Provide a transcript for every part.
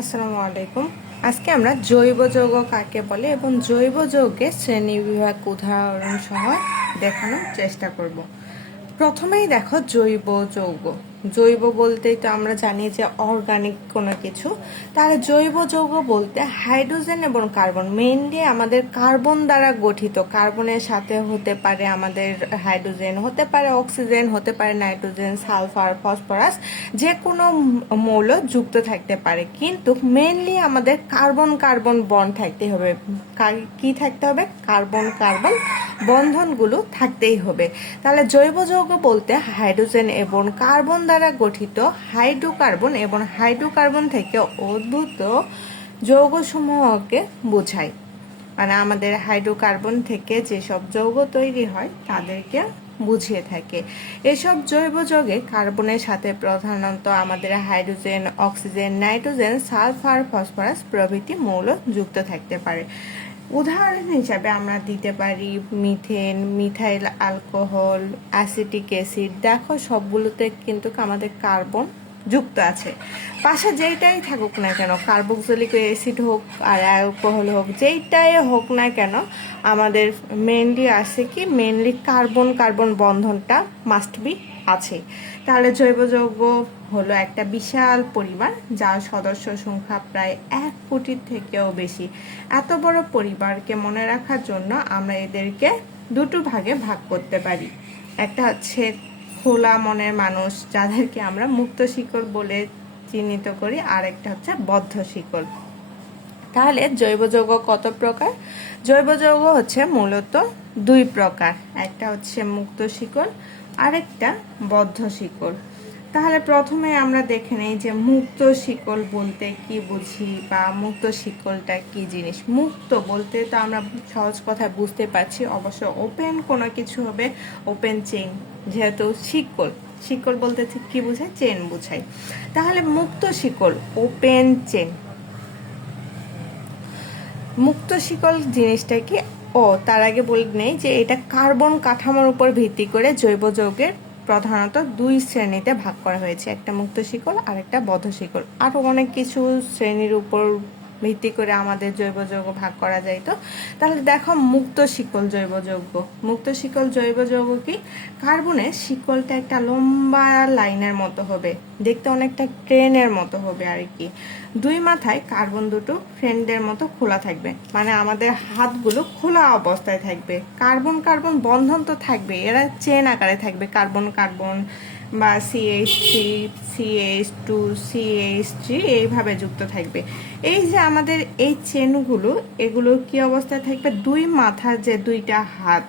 আসসালামু আলাইকুম। আজকে আমরা জৈব যৌগ কাকে বলে এবং জৈব যৌগের শ্রেণীবিভাগ উদাহরণ সহ দেখানোর চেষ্টা করব। প্রথমেই দেখো জৈব যৌগ। জৈব বলতেই তো আমরা জানি যে অর্গানিক কোনো কিছু। তাহলে জৈব যৌগ বলতে হাইড্রোজেন এবং কার্বন, মেইনলি আমাদের কার্বন দ্বারা গঠিত। কার্বনের সাথে হতে পারে আমাদের হাইড্রোজেন, হতে পারে অক্সিজেন, হতে পারে নাইট্রোজেন, সালফার, ফসফরাস, যে কোনো মৌল যুক্ত থাকতে পারে, কিন্তু মেইনলি আমাদের কার্বন কার্বন বন্ড থাকতে হবে। কি থাকতে হবে? কার্বন কার্বন বন্ধনগুলো থাকতেই হবে। তাহলে জৈব যৌগ বলতে হাইড্রোজেন এবং কার্বন দ্বারা গঠিত হাইড্রোকার্বন এবং হাইড্রোকার্বন থেকে উদ্ভূত যৌগসমূহকে বোঝায়। মানে আমাদের হাইড্রোকার্বন থেকে যেসব যৌগ তৈরি হয় তাদেরকে বুঝিয়ে থাকে। এসব জৈব যৌগে কার্বনের সাথে প্রধানত আমাদের hydrogen, oxygen, nitrogen, sulphur, phosphorus প্রভৃতি মৌল যুক্ত থাকতে পারে। উদাহরণ হিসাবে আমরা দিতে পারি methane, methyl alcohol, acetic acid. দেখো সবগুলোতে কিন্তু আমাদের কার্বন যুক্ত আছে। পাশে যেইটাই থাকুক না কেন, কার্বক্সিলিক অ্যাসিড হোক আর অ্যালকোহল হোক, যেইটাই হোক না কেন, আমাদের মেনলি আছে কি, মেনলি কার্বন কার্বন বন্ধনটা মাস্ট বি আছে। তাহলে জৈব যৌগ হলো একটা বিশাল পরিবার যার সদস্য সংখ্যা প্রায় 1 কোটির থেকেও বেশি। এত বড় পরিবারকে মনে রাখার জন্য আমরা এদেরকে দুটো ভাগে ভাগ করতে পারি। একটা হচ্ছে খোলা মনের মানুষ, যাদেরকে আমরা মুক্ত শিকল বলে চিহ্নিত করি, আর একটা হচ্ছে বদ্ধ শিকল। তাহলে জৈব যৌগ কত প্রকার? জৈব যৌগ হচ্ছে মূলত 2 প্রকার। একটা হচ্ছে মুক্ত শিকল, আরেকটা বদ্ধ শিকল। তাহলে প্রথমে আমরা দেখে নেই যে মুক্ত শিকল বলতে কি বুঝি, বা মুক্ত শিকলটা কি জিনিস। মুক্ত বলতে তো আমরা সহজ কথায় বুঝতে পারছি, অবশ্য ওপেন কোনো কিছু হবে, ওপেন চেইন। যেহেতু শিকল, শিকল বলতে ঠিক কি বোঝায়? চেন বোঝায়। তাহলে মুক্ত শিকল, ওপেন চেন। মুক্ত শিকল জিনিসটা কি? তার আগে বলে নেই যে এটা কার্বন কাঠামোর উপর ভিত্তি করে জৈব যৌগের প্রধানত 2 শ্রেণীতে ভাগ করা হয়েছে, একটা মুক্ত শিকল আর একটা বদ্ধ শিকল। আরও অনেক কিছু শ্রেণীর উপর ভিত্তি করে আমাদের জৈব যৌগ ভাগ করা যাইতো। তাহলে দেখো মুক্ত শিকল জৈব যৌগ। মুক্ত শিকল জৈব যৌগ কি? কার্বনের শিকলটা একটা লম্বা লাইনের মতো হবে, দেখতে অনেকটা ট্রেনের মতো হবে আর কি। 2 মাথায় কার্বন দুটো ফ্রেন্ডের মতো খোলা থাকবে, মানে আমাদের হাতগুলো খোলা অবস্থায় থাকবে। কার্বন কার্বন বন্ধন তো থাকবে, এরা চেন আকারে থাকবে, কার্বন কার্বন বা CH3, CH2, CH3 এইভাবে যুক্ত থাকবে। এই যে আমাদের এই চেনগুলো, এগুলো কি অবস্থায় থাকবে? 2 মাথার যে 2টা হাত,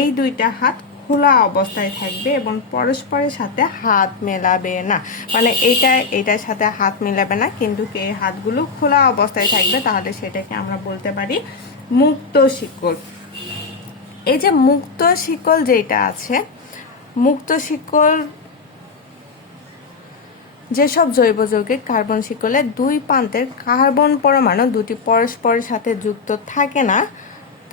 এই 2টা হাত খোলা অবস্থায় থাকবে এবং পরস্পরের সাথে হাত মেলাবে না। মানে এইটার সাথে হাত মেলাবে না, কিন্তু এই হাতগুলো খোলা অবস্থায় থাকবে। তাহলে সেটাকে আমরা বলতে পারি মুক্ত শিকল। এই যে মুক্ত শিকল যেটা আছে, মুক্ত শিকল যেসব জৈব যৌগিক কার্বন শিকলের 2 প্রান্তের কার্বন পরমাণু দুটি পরস্পরের সাথে যুক্ত থাকে না,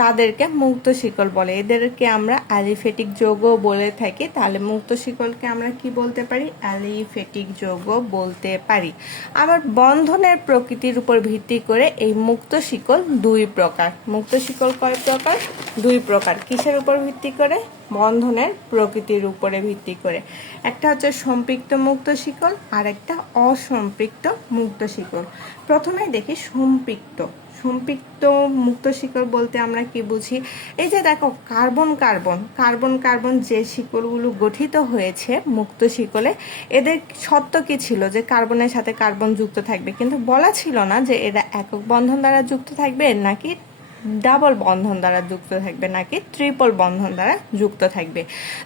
তাদেরকে মুক্ত শিকল বলে। এদেরকে আমরা অ্যালিফেটিক যৌগ বলে থাকি। তাহলে মুক্ত শিকলকে আমরা কি বলতে পারি? অ্যালিফেটিক যৌগ বলতে পারি। আবার বন্ধনের প্রকৃতির উপর ভিত্তি করে এই মুক্ত শিকল 2 প্রকার। মুক্ত শিকল কয় প্রকার? 2 প্রকার। কিসের উপর ভিত্তি করে? বন্ধনের প্রকৃতির উপরে ভিত্তি করে। একটা হচ্ছে সম্পৃক্ত মুক্ত শিকল, আর একটা অসম্পৃক্ত মুক্ত শিকল। প্রথমে দেখি সম্পৃক্ত। সম্পৃক্ত মুক্ত শিকল বলতে আমরা কি বুঝি? এই যে দেখো কার্বন কার্বন কার্বন কার্বন যে শিকলগুলো গঠিত হয়েছে মুক্ত শিকলে, এদের সত্য কি ছিল? যে কার্বনের সাথে কার্বন যুক্ত থাকবে, কিন্তু বলা ছিল না যে এরা একক বন্ধন দ্বারা যুক্ত থাকবে, নাকি ডাবল বন্ধন দ্বারা যুক্ত থাকবে, নাকি ট্রিপল বন্ধন দ্বারা যুক্ত থাকবে।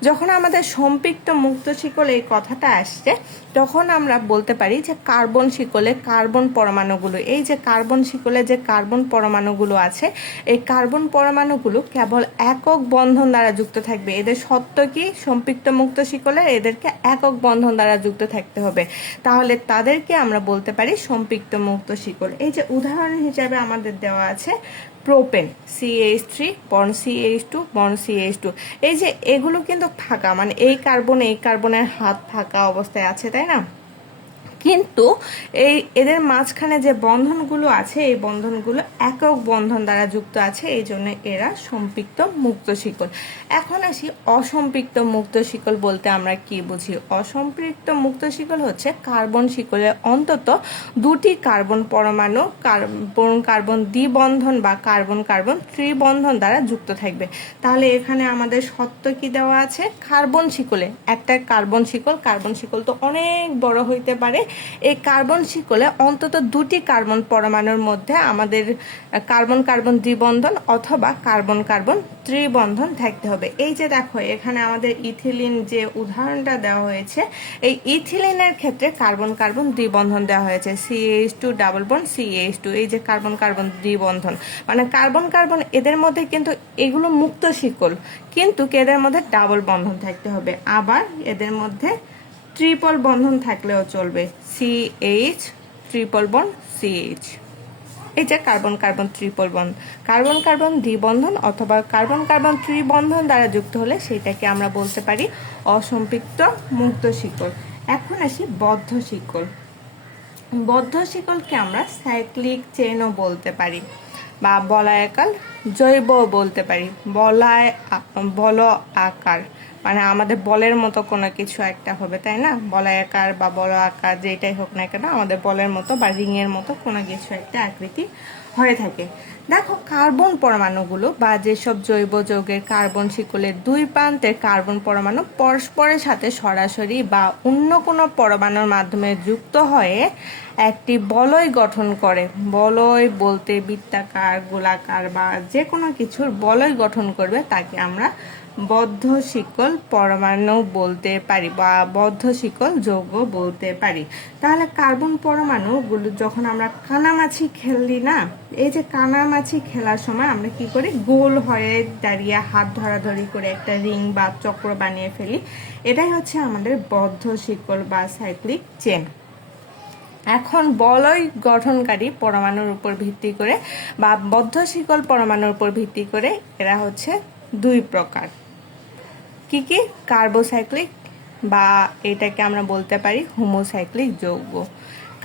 যখন আমাদের সম্পৃক্ত মুক্ত শিকল এই কথাটা আসছে, তখন আমরা বলতে পারি যে কার্বন শিকলে কার্বন পরমাণুগুলো, এই যে কার্বন শিকলে যে কার্বন পরমাণুগুলো আছে, এই কার্বন পরমাণুগুলো কেবল একক বন্ধন দ্বারা যুক্ত থাকবে। এদের সত্য কি? সম্পৃক্ত মুক্ত শিকলে এদেরকে একক বন্ধন দ্বারা যুক্ত থাকতে হবে। তাহলে তাদেরকে আমরা বলতে পারি সম্পৃক্ত মুক্ত শিকল। এই যে উদাহরণ হিসাবে আমাদের দেওয়া আছে propane, CH3 bond CH2 bond CH2। এই যে এগুলো কিন্তু ফাঁকা, মানে এই কার্বনের হাত ফাঁকা অবস্থায় আছে, তাই না? কিন্তু এদের মাঝখানে যে বন্ধনগুলো আছে এই বন্ধনগুলো একক বন্ধন দ্বারা যুক্ত আছে, এই জন্য এরা সম্পৃক্ত মুক্ত শিকল। এখন আসি অসম্পৃক্ত মুক্ত শিকল বলতে আমরা কি বুঝি। অসম্পৃক্ত মুক্ত শিকল হচ্ছে কার্বন শিকলের অন্তত দুটি কার্বন পরমাণু কার্বন কার্বন দ্বিবন্ধন বা কার্বন কার্বন ত্রিবন্ধন দ্বারা যুক্ত থাকবে। তাহলে এখানে আমাদের শর্ত কি দেওয়া আছে, কার্বন শিকলে একটা কার্বন শিকল তো অনেক বড় হইতে পারে, এই কার্বন শিকলে অন্তত দুটি কার্বন পরমাণুর মধ্যে আমাদের কার্বন কার্বন দ্বিবন্ধন অথবা কার্বন কার্বন ত্রিবন্ধন থাকতে হবে। এই যে দেখো এখানে আমাদের ইথিলিন যে উদাহরণটা দেওয়া হয়েছে, এই ইথিলিনের ক্ষেত্রে কার্বন কার্বন দ্বিবন্ধন দেওয়া হয়েছে CH2 ডাবল বন্ড CH2, এই যে কার্বন কার্বন দ্বিবন্ধন মানে কার্বন কার্বন এদের মধ্যে কিন্তু এগুলো মুক্ত শিকল, কিন্তু এদের মধ্যে ডাবল বন্ধন থাকতে হবে। আবার এদের মধ্যে ট্রিপল বন্ধন থাকলেও চলবে, CH ট্রিপল বন্ড CH, এই যে carbon carbon triple bond. Carbon carbon দ্বিবন্ধন অথবা কার্বন কার্বন ত্রিবন্ধন দ্বারা যুক্ত হলে সেটাকে আমরা বলতে পারি অসম্পৃক্ত মুক্ত শিকল। এখন আসি বদ্ধ শিকল। বদ্ধ শিকলকে আমরা সাইক্লিক চেনও বলতে পারি বা বলয়াকার জৈব বলতে পারি। বল আকার মানে আমাদের বলের মতো কোনো কিছু একটা হবে, তাই না? বলয়াকার বা বল আকার যেটাই হোক না কেন আমাদের বলের মতো বা রিংয়ের মতো কোনো কিছু একটা আকৃতি হয়ে থাকে। দেখো কার্বন পরমাণুগুলো বা যেসব জৈব যৌগের কার্বন শিকলের দুই প্রান্তের কার্বন পরমাণু পরস্পরের সাথে সরাসরি বা অন্য কোনো পরমাণুর মাধ্যমে যুক্ত হয়ে একটি বলয় গঠন করে। বলয় বলতে বৃত্তাকার গোলাকার বা যে কোনো কিছুর বলয় গঠন করবে তাকে আমরা বদ্ধ শিকল পরমাণু বলতে পারি বা বদ্ধ শিকল যৌগ বলতে পারি। তাহলে কার্বন পরমাণুগুলো যখন আমরা কানামাছি খেলি না, এই যে কানামাছি খেলার সময় আমরা কি করি, গোল হয়ে দাঁড়িয়ে হাত ধরাধরি করে একটা রিং বা চক্র বানিয়ে ফেলি, এটাই হচ্ছে আমাদের বদ্ধ শিকল বা সাইক্লিক চেন। এখন বলয় গঠনকারী পরমাণুর উপর ভিত্তি করে বা বদ্ধ শিকল পরমাণুর উপর ভিত্তি করে এরা হচ্ছে দুই প্রকার। কি কি? কার্বোসাইক্লিক বা এটাকে আমরা বলতে পারি হোমোসাইক্লিক যৌগ।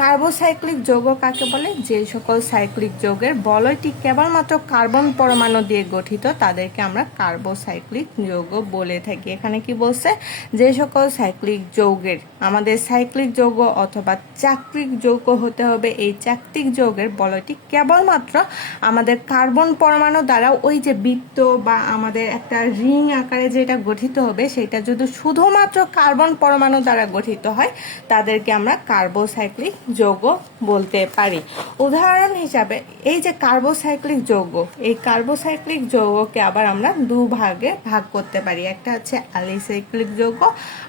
কার্বোসাইক্লিক যৌগ কাকে বলে? যে সকল সাইক্লিক যৌগের বলয়টি কেবলমাত্র কার্বন পরমাণু দিয়ে গঠিত তাদেরকে আমরা কার্বোসাইক্লিক যৌগ বলে থাকি। এখানে কি বলছে? যে সকল সাইক্লিক যৌগের, আমাদের সাইক্লিক যৌগ অথবা চাক্রিক যৌগ হতে হবে, এই চাক্রিক যৌগের বলয়টি কেবলমাত্র আমাদের কার্বন পরমাণু দ্বারা ওই যে বৃত্ত বা আমাদের একটা রিং আকারে যেটা গঠিত হবে সেটা যদি শুধুমাত্র কার্বন পরমাণু দ্বারা গঠিত হয় তাদেরকে আমরা কার্বোসাইক্লিক যৌগ বলতে পারি। উদাহরণ হিসাবে এই যে কার্বোসাইক্লিক যৌগ, এই কার্বোসাইক্লিক যৌগকে আবার আমরা দুভাগে ভাগ করতে পারি, একটা হচ্ছে অ্যালিসাইক্লিক যৌগ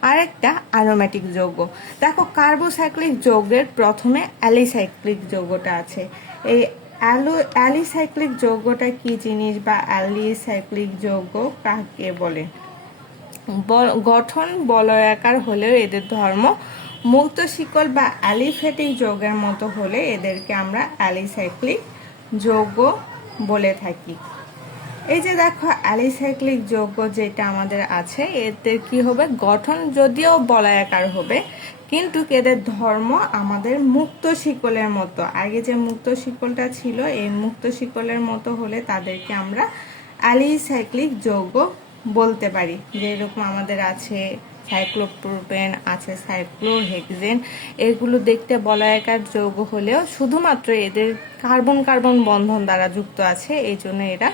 আর একটা অ্যারোমেটিক যৌগ। দেখো কার্বোসাইক্লিক যৌগের প্রথমে অ্যালিসাইক্লিক যৌগটা আছে। এই অ্যালিসাইক্লিক যৌগটা কি জিনিস বা অ্যালিসাইক্লিক যৌগ কাকে বলে? গঠন বলয়াকার হলেও এদের ধর্ম মুক্ত শিকল বা অ্যালিফ্যাটিক যৌগের মতো হলে এদেরকে আমরা অ্যালিসাইক্লিক যৌগ বলে থাকি। এই যে দেখো অ্যালিসাইক্লিক যৌগ যেটা আমাদের আছে এদের কি হবে, গঠন যদিও বলয়াকার হবে কিন্তু এদের ধর্ম আমাদের মুক্ত শিকলের মতো। আগে যে মুক্ত শিকলটা ছিল এই মুক্ত শিকলের মতো হলে তাদেরকে আমরা অ্যালিসাইক্লিক যৌগ বলতে পারি। যেরকম আমাদের আছে সাইক্লোপ্রোপেন, আছে সাইক্লোহেক্সেন, এগুলো দেখতে বলয়াকার যৌগ হলেও শুধুমাত্র এদের কার্বন কার্বন বন্ধন দ্বারা যুক্ত আছে, এই জন্য এরা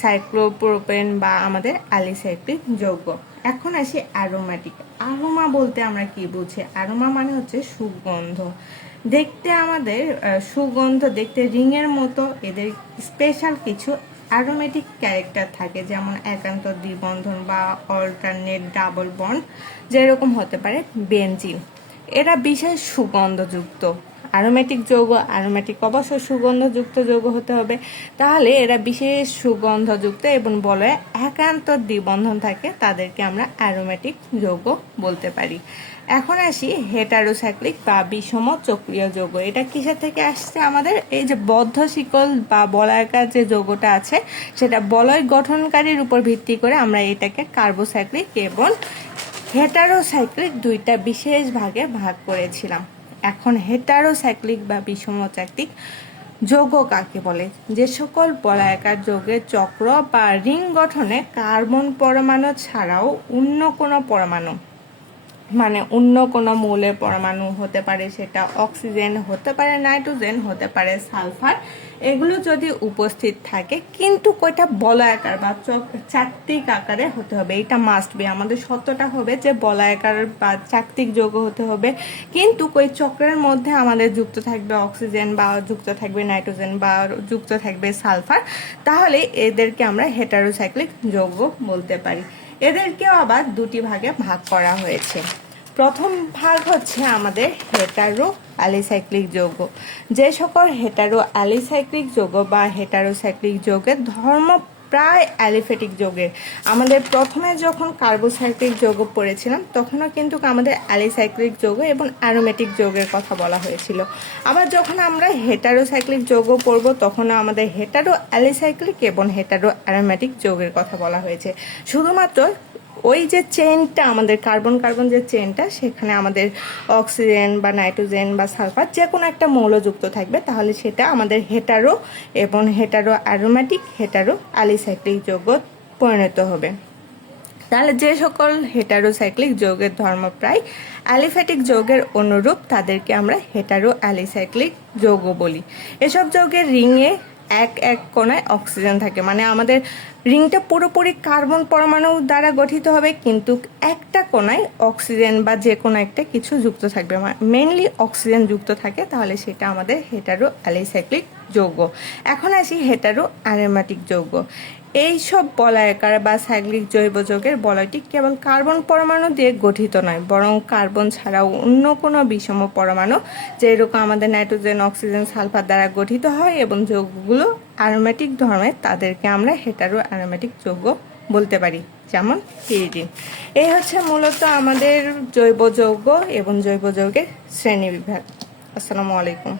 সাইক্লোপ্রোপেন বা আমাদের অ্যালিসাইক্লিক যৌগ। এখন আসি অ্যারোমেটিক। অ্যারোমা বলতে আমরা কি বুঝি? অ্যারোমা মানে হচ্ছে সুগন্ধ। দেখতে আমাদের সুগন্ধ, দেখতে রিংয়ের মতো এদের স্পেশাল কিছু অ্যারোমেটিক ক্যারেক্টার থাকে, যেমন একান্ত দ্বিবন্ধন বা অল্টারনেট ডাবল বন্ড, যেরকম হতে পারে বেনজিন। এরা বিশেষ সুগন্ধযুক্ত। অ্যারোমেটিক যৌগ, অ্যারোমেটিক অবশ্যই সুগন্ধযুক্ত যৌগ হতে হবে, তাহলে এরা বিশেষ সুগন্ধযুক্ত এবং বলয়ে একান্ত দ্বিবন্ধন থাকে, তাদেরকে আমরা অ্যারোমেটিক যৌগ বলতে পারি। এখন আসি হেটারোসাইক্লিক বা বিষম চক্রীয় যৌগ। এটা কিসের থেকে আসছে? আমাদের এই যে বদ্ধ শিকল বা বলয়াকার যে যৌগটা আছে সেটা বলয় গঠনকারীর উপর ভিত্তি করে আমরা এটাকে কার্বোসাইক্লিক এবং হেটারোসাইক্লিক দুইটা বিশেষ ভাগে ভাগ করেছিলাম। এখন হেটারোসাইক্লিক বা বিষমচাক্রিক যৌগ কাকে বলে? যে সকল বলয়াকার যৌগের চক্র বা রিং গঠনে কার্বন পরমাণু ছাড়াও অন্য কোনো পরমাণু, মানে অন্য কোনো মৌলের পরমাণু হতে পারে, সেটা অক্সিজেন হতে পারে, নাইট্রোজেন হতে পারে, সালফার, এগুলো যদি উপস্থিত থাকে কিন্তু কয়টা বলয়াকার বা চাকতিক আকারে হতে হবে, এটা মাস্ট বি। আমাদের সত্যটা হবে যে বলয়াকার বা চাকতিক যৌগ হতে হবে, কিন্তু ওই চক্রের মধ্যে আমাদের যুক্ত থাকবে অক্সিজেন বা যুক্ত থাকবে নাইট্রোজেন বা যুক্ত থাকবে সালফার, তাহলে এদেরকে আমরা হেটারোসাইক্লিক যৌগ বলতে পারি। এদেরকেও আবার দুটি ভাগে ভাগ করা হয়েছে। প্রথম ভাগ হচ্ছে আমাদের হেটারো অ্যালিসাইক্লিক যৌগ। যে সকল হেটারো অ্যালিসাইক্লিক যৌগ বা হেটারোসাইক্লিক যৌগের ধর্ম প্রায় অ্যালিফেটিক যৌগের, আমাদের প্রথমে যখন কার্বোসাইক্লিক যৌগ পড়েছিলাম তখনও কিন্তু আমাদের অ্যালিসাইক্লিক যৌগ এবং অ্যারোমেটিক যৌগের কথা বলা হয়েছিল। আবার যখন আমরা হেটারোসাইক্লিক যৌগ পড়ব তখনও আমাদের হেটারো অ্যালিসাইক্লিক এবং হেটারো অ্যারোমেটিক যৌগের কথা বলা হয়েছে। শুধুমাত্র ওই যে চেনটা, আমাদের কার্বন কার্বন যে চেনটা, সেখানে আমাদের অক্সিজেন বা নাইট্রোজেন বা সালফার যে কোনো একটা মৌল যুক্ত থাকবে, তাহলে সেটা আমাদের হেটারো এবং হেটারো অ্যারোমেটিক হেটারো অ্যালিসাইক্লিক যৌগ পরিণত হবে। তাহলে যে সকল হেটারোসাইক্লিক যৌগের ধর্ম প্রায় অ্যালিফ্যাটিক যৌগের অনুরূপ তাদেরকে আমরা হেটারো অ্যালিসাইক্লিক যৌগ বলি। এসব যৌগের রিংয়ে এক এক কোণায় অক্সিজেন থাকে, মানে আমাদের রিংটা পুরোপুরি কার্বন পরমাণু দ্বারা গঠিত হবে, কিন্তু একটা কোণায় অক্সিজেন বা যে কোনো একটা কিছু যুক্ত থাকবে, মেইনলি অক্সিজেন যুক্ত থাকে, তাহলে সেটা আমাদের হেটারো অ্যালিসাইক্লিক যৌগ। এখন আসি হেটারো অ্যারোমেটিক যৌগ। এইসব বলয়াকার বা সাইক্লিক জৈব যৌগের বলয়টি কেবল কার্বন পরমাণু দিয়ে গঠিত নয়, বরং কার্বন ছাড়াও অন্য কোনো বিষম পরমাণু, যেরকম আমাদের নাইট্রোজেন, অক্সিজেন, সালফার দ্বারা গঠিত হয় এবং যৌগগুলো অ্যারোমেটিক ধর্মের, তাদেরকে আমরা হেটারো অ্যারোমেটিক যৌগ বলতে পারি, যেমন পিরিডিন। এই হচ্ছে মূলত আমাদের জৈব যৌগ এবং জৈব যৌগের শ্রেণীবিভাগ। আসসালামু আলাইকুম।